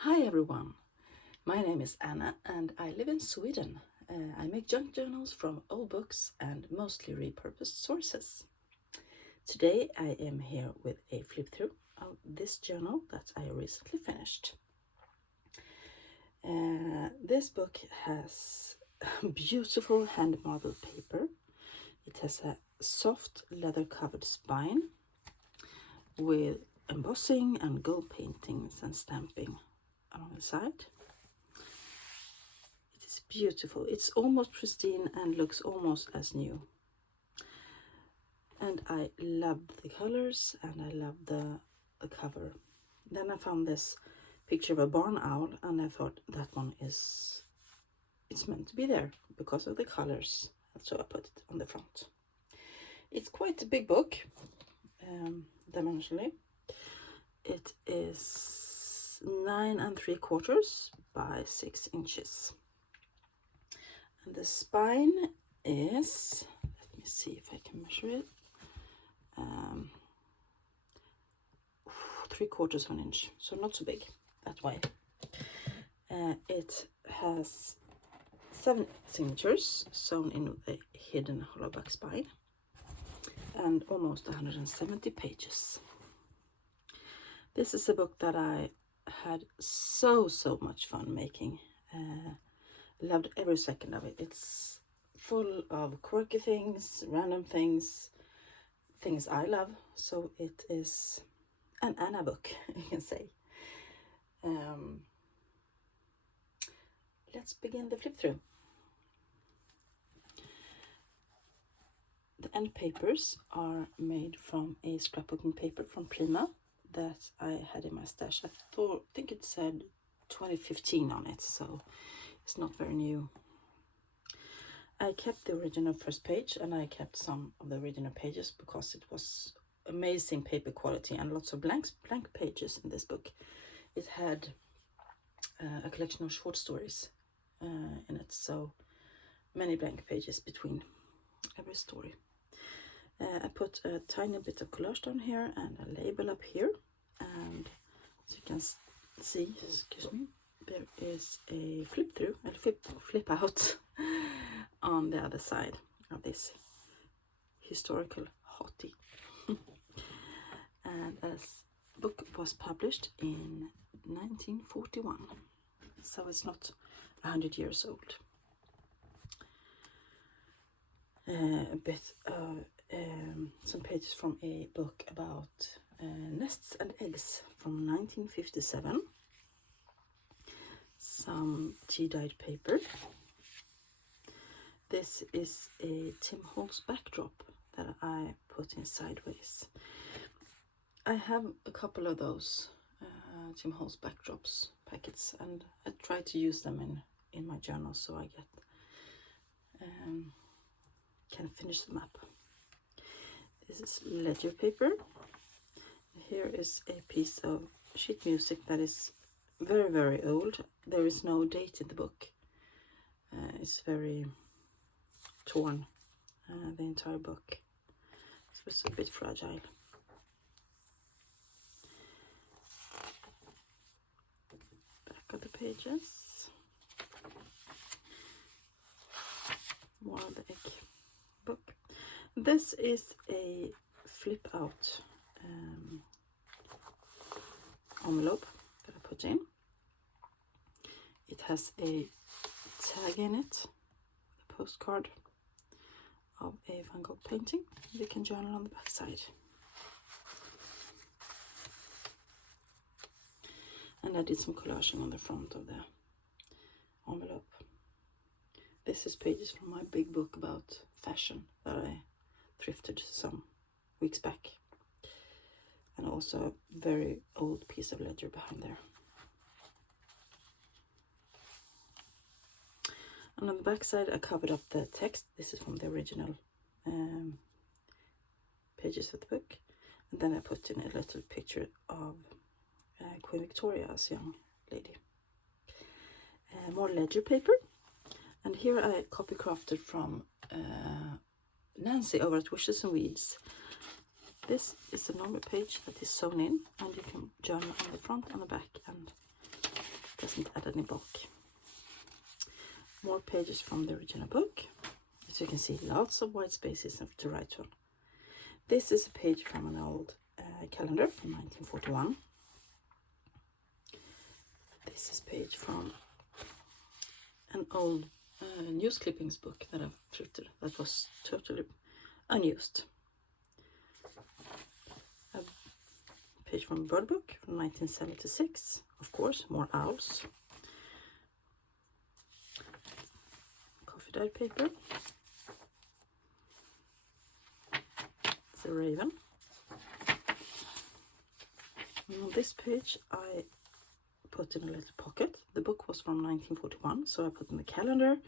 Hi everyone, my name is Anna and I live in Sweden. I make junk journals from old books and mostly repurposed sources. Today I am here with a flip through of this journal that I recently finished. This book has beautiful hand marbled paper. It has a soft leather covered spine with embossing and gold paintings and stamping along the side. It is beautiful. It's almost pristine and looks almost as new. And I love the colors and I love the cover. Then I found this picture of a barn owl and I thought that one it's meant to be there because of the colors. So I put it on the front. It's quite a big book, dimensionally. It is 9 3/4 by 6 inches. And the spine is, let me see if I can measure it, 3/4 of an inch, so not so big that way. It has 7 signatures sewn in with a hidden hollow back spine and almost 170 pages. This is a book that I had so much fun making. Loved every second of it. It's full of quirky things, random things I love. So it is an Anna book, you can say. Let's begin the flip through. The end papers are made from a scrapbooking paper from Prima that I had in my stash. I think it said 2015 on it, so it's not very new. I kept the original first page and I kept some of the original pages because it was amazing paper quality and lots of blank pages in this book. It had a collection of short stories in it, so many blank pages between every story. I put a tiny bit of collage down here and a label up here, and as you can see, excuse me, there is a flip through and flip out on the other side of this historical hottie. And this book was published in 1941, so it's not 100 years old. A bit of some pages from a book about nests and eggs from 1957. Some tea-dyed paper. This is a Tim Holtz backdrop that I put in sideways. I have a couple of those Tim Holtz backdrops packets, and I try to use them in my journal so I can finish them up. This is ledger paper. Here is a piece of sheet music that is very old. There is no date in the book. It's very torn, the entire book, so it's a bit fragile. Back of the pages, more of the egg book. This is a flip out envelope that I put in. It has a tag in it, a postcard of a Van Gogh painting. You can journal on the back side. And I did some collaging on the front of the envelope. This is pages from my big book about fashion that I thrifted some weeks back. And also a very old piece of ledger behind there. And on the back side I covered up the text. This is from the original pages of the book. And then I put in a little picture of Queen Victoria as a young lady. More ledger paper. And here I copy crafted from Nancy over at Wishes and Weeds. This is a normal page that is sewn in, and you can journal on the front and the back and doesn't add any bulk. More pages from the original book. As you can see, lots of white spaces to write on. This is a page from an old calendar from 1941. This is a page from an old news clippings book that I've thrifted that was totally unused. A page from a bird book from 1976. Of course, more owls. Coffee dyed paper. It's a raven. And on this page I put in a little pocket. The book was from 1941, so I put in the calendar,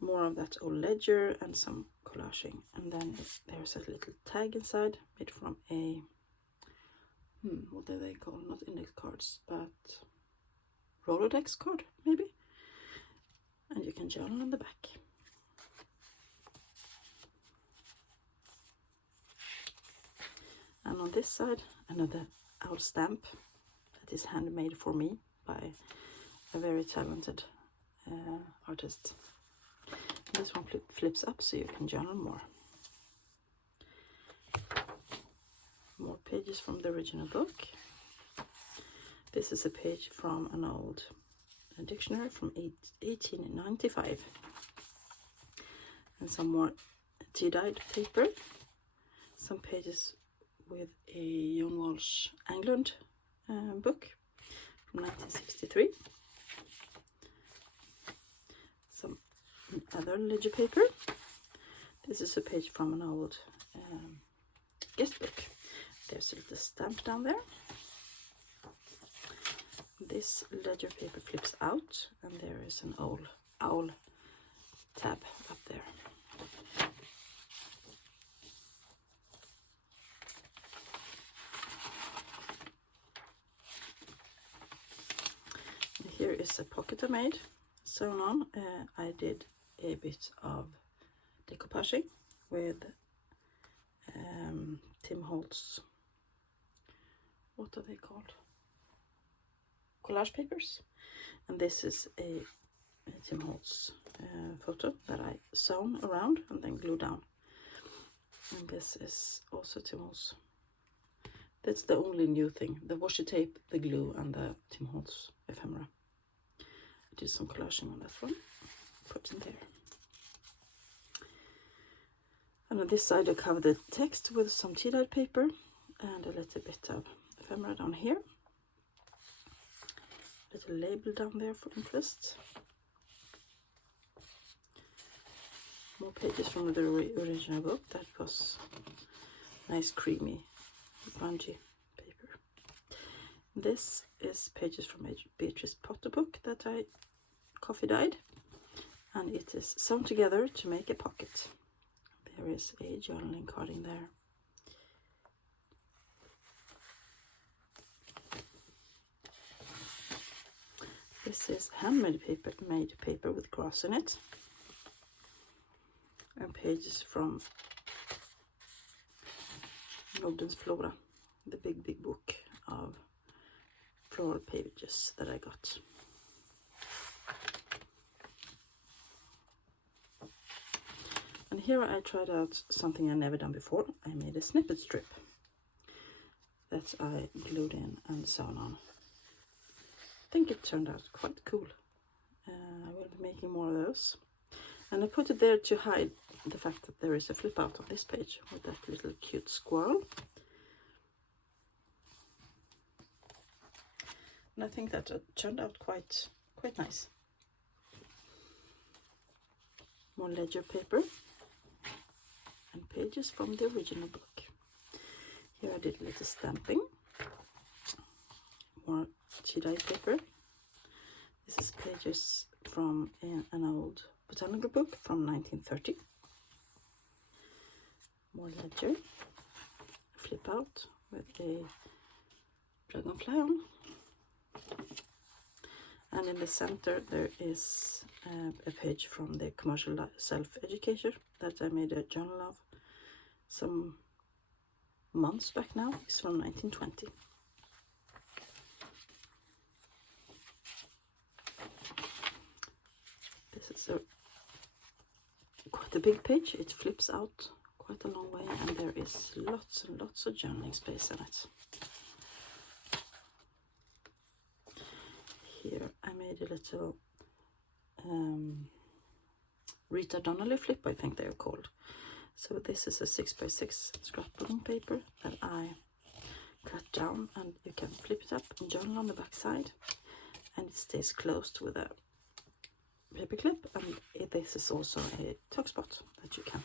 more of that old ledger and some collaging. And then there's a little tag inside made from a, what do they call, not index cards, but Rolodex card, maybe? And you can journal in the back. And on this side, another owl stamp that is handmade for me by a very talented artist. This one flips up so you can journal more. More pages from the original book. This is a page from an old dictionary from 1895. And some more tea-dyed paper. Some pages with a John Walsh England book from 1963. Some other ledger paper. This is a page from an old guest book. There's a little stamp down there. This ledger paper flips out and there is an owl tab up there. Here is a pocket I made, sewn on. I did a bit of decoupaging with Tim Holtz, what are they called? Collage papers. And this is a Tim Holtz photo that I sewn around and then glue down. And this is also Tim Holtz. That's the only new thing, the washi tape, the glue and the Tim Holtz ephemera. I did some collaging on that one, put in there. And on this side I cover the text with some tea-dyed paper and a little bit of ephemera down here. Little label down there for interest. More pages from the original book. That was nice creamy grungy paper. This is pages from a Beatrice Potter book that I coffee dyed, and it is sewn together to make a pocket. There is a journaling card in there. This is handmade paper, made paper with grass in it, and pages from Nogden's Flora, the big book of floral pages that I got. And here I tried out something I've never done before. I made a snippet strip that I glued in and sewn on. I think it turned out quite cool. I will be making more of those. And I put it there to hide the fact that there is a flip out on this page with that little cute squirrel. And I think that turned out quite nice. More ledger paper and pages from the original book. Here I did a little stamping. More tea-dyed paper. This is pages from an old botanical book from 1930. More ledger. Flip out with a dragonfly on. And in the center there is a page from the commercial self-educator that I made a journal of some months back now. It's from 1920. This is quite a big page. It flips out quite a long way, and there is lots and lots of journaling space in it. Here I made a little Rita Donnelly flip, I think they are called. So this is a 6x6 scrapbooking paper that I cut down, and you can flip it up and journal on the back side, and it stays closed with a paper clip. And this is also a tuck spot that you can,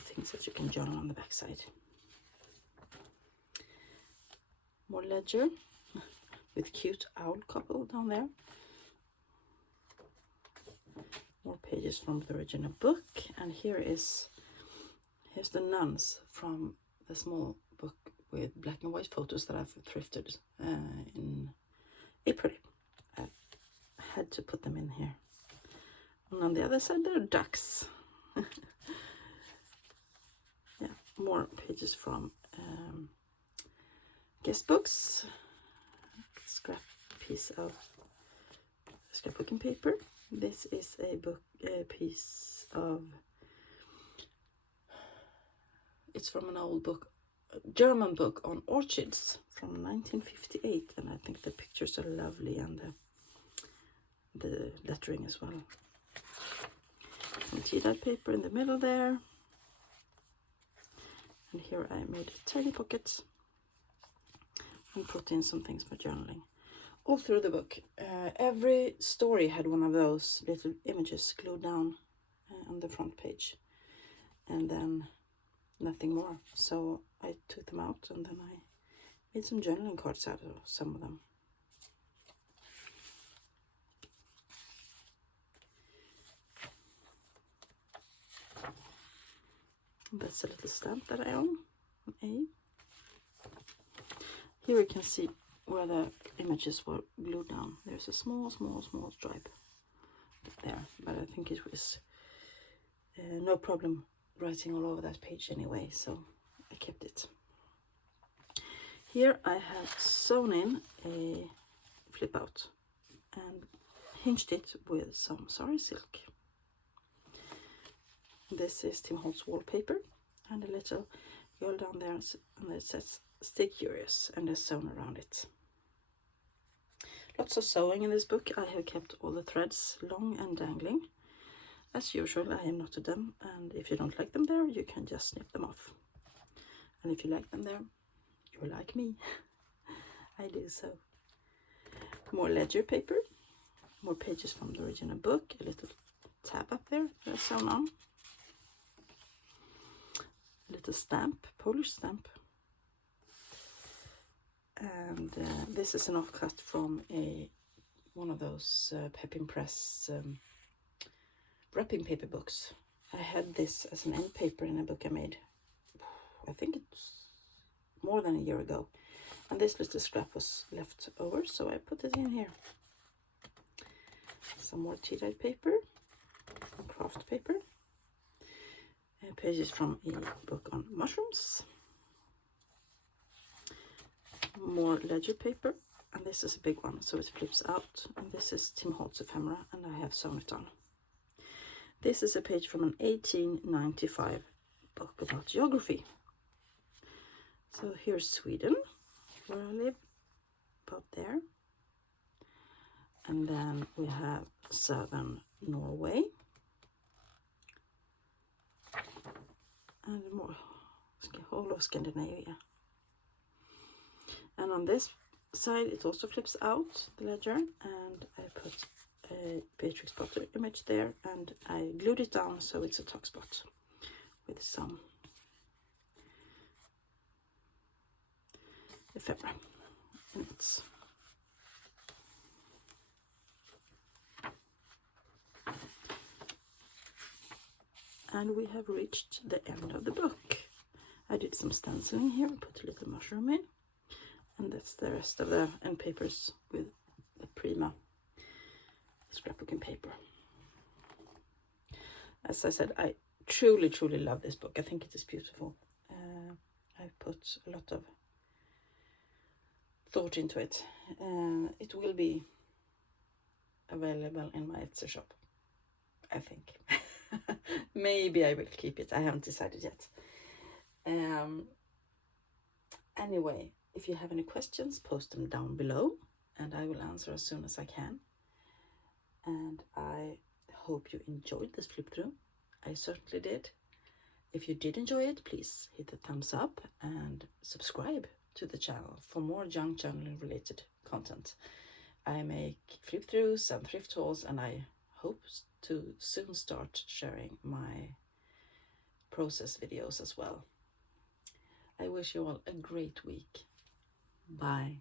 things that you can journal on the back side. More ledger with cute owl couple down there. More pages from the original book, and here's the nuns from the small book with black and white photos that I've thrifted in April. I had to put them in here. And on the other side there are ducks. Yeah, more pages from guest books. Scrap piece of scrapbooking paper. This is a piece of, it's from an old book, a German book on orchids from 1958, and I think the pictures are lovely, and the lettering as well. Some tea-dyed paper in the middle there, and here I made a tiny pocket and put in some things for journaling. All through the book, every story had one of those little images glued down on the front page, and then nothing more. So I took them out, and then I made some journaling cards out of some of them. That's a little stamp that I own, an A. Here you can see where the images were glued down. There's a small stripe there, but I think it was no problem writing all over that page anyway, so I kept it. Here I have sewn in a flip out and hinged it with some sari silk. This is Tim Holtz wallpaper, and a little girl down there, and it says "Stay curious," and there's sewn around it. Lots of sewing in this book. I have kept all the threads long and dangling. As usual, I have knotted them, and if you don't like them there, you can just snip them off. And if you like them there, you're like me. I do so. More ledger paper, more pages from the original book, a little tab up there that's sewn on. A little stamp, Polish stamp. And this is an offcut from one of those Pepin Press wrapping paper books. I had this as an end paper in a book I made, I think it's more than a year ago, and this little scrap was left over, so I put it in here. Some more tea-dyed paper, craft paper, pages from a book on mushrooms. More ledger paper, and this is a big one, so it flips out, and this is Tim Holtz ephemera, and I have sewn it on. This is a page from an 1895 book about geography. So here's Sweden, where I live, about there, and then we have southern Norway, and more, whole of Scandinavia. And on this side it also flips out, the ledger, and I put a Beatrix Potter image there, and I glued it down so it's a tuck spot with some ephemera in it. And we have reached the end of the book. I did some stenciling here, put a little mushroom in, and that's the rest of the end papers with the Prima scrapbooking paper. As I said, I truly love this book. I think it is beautiful. I've put a lot of thought into it. It will be available in my Etsy shop. I think. Maybe I will keep it. I haven't decided yet. Anyway, if you have any questions, post them down below and I will answer as soon as I can. And I hope you enjoyed this flip through. I certainly did. If you did enjoy it, please hit the thumbs up and subscribe to the channel for more junk journaling related content. I make flip throughs and thrift hauls, and I hope to soon start sharing my process videos as well. I wish you all a great week. Bye.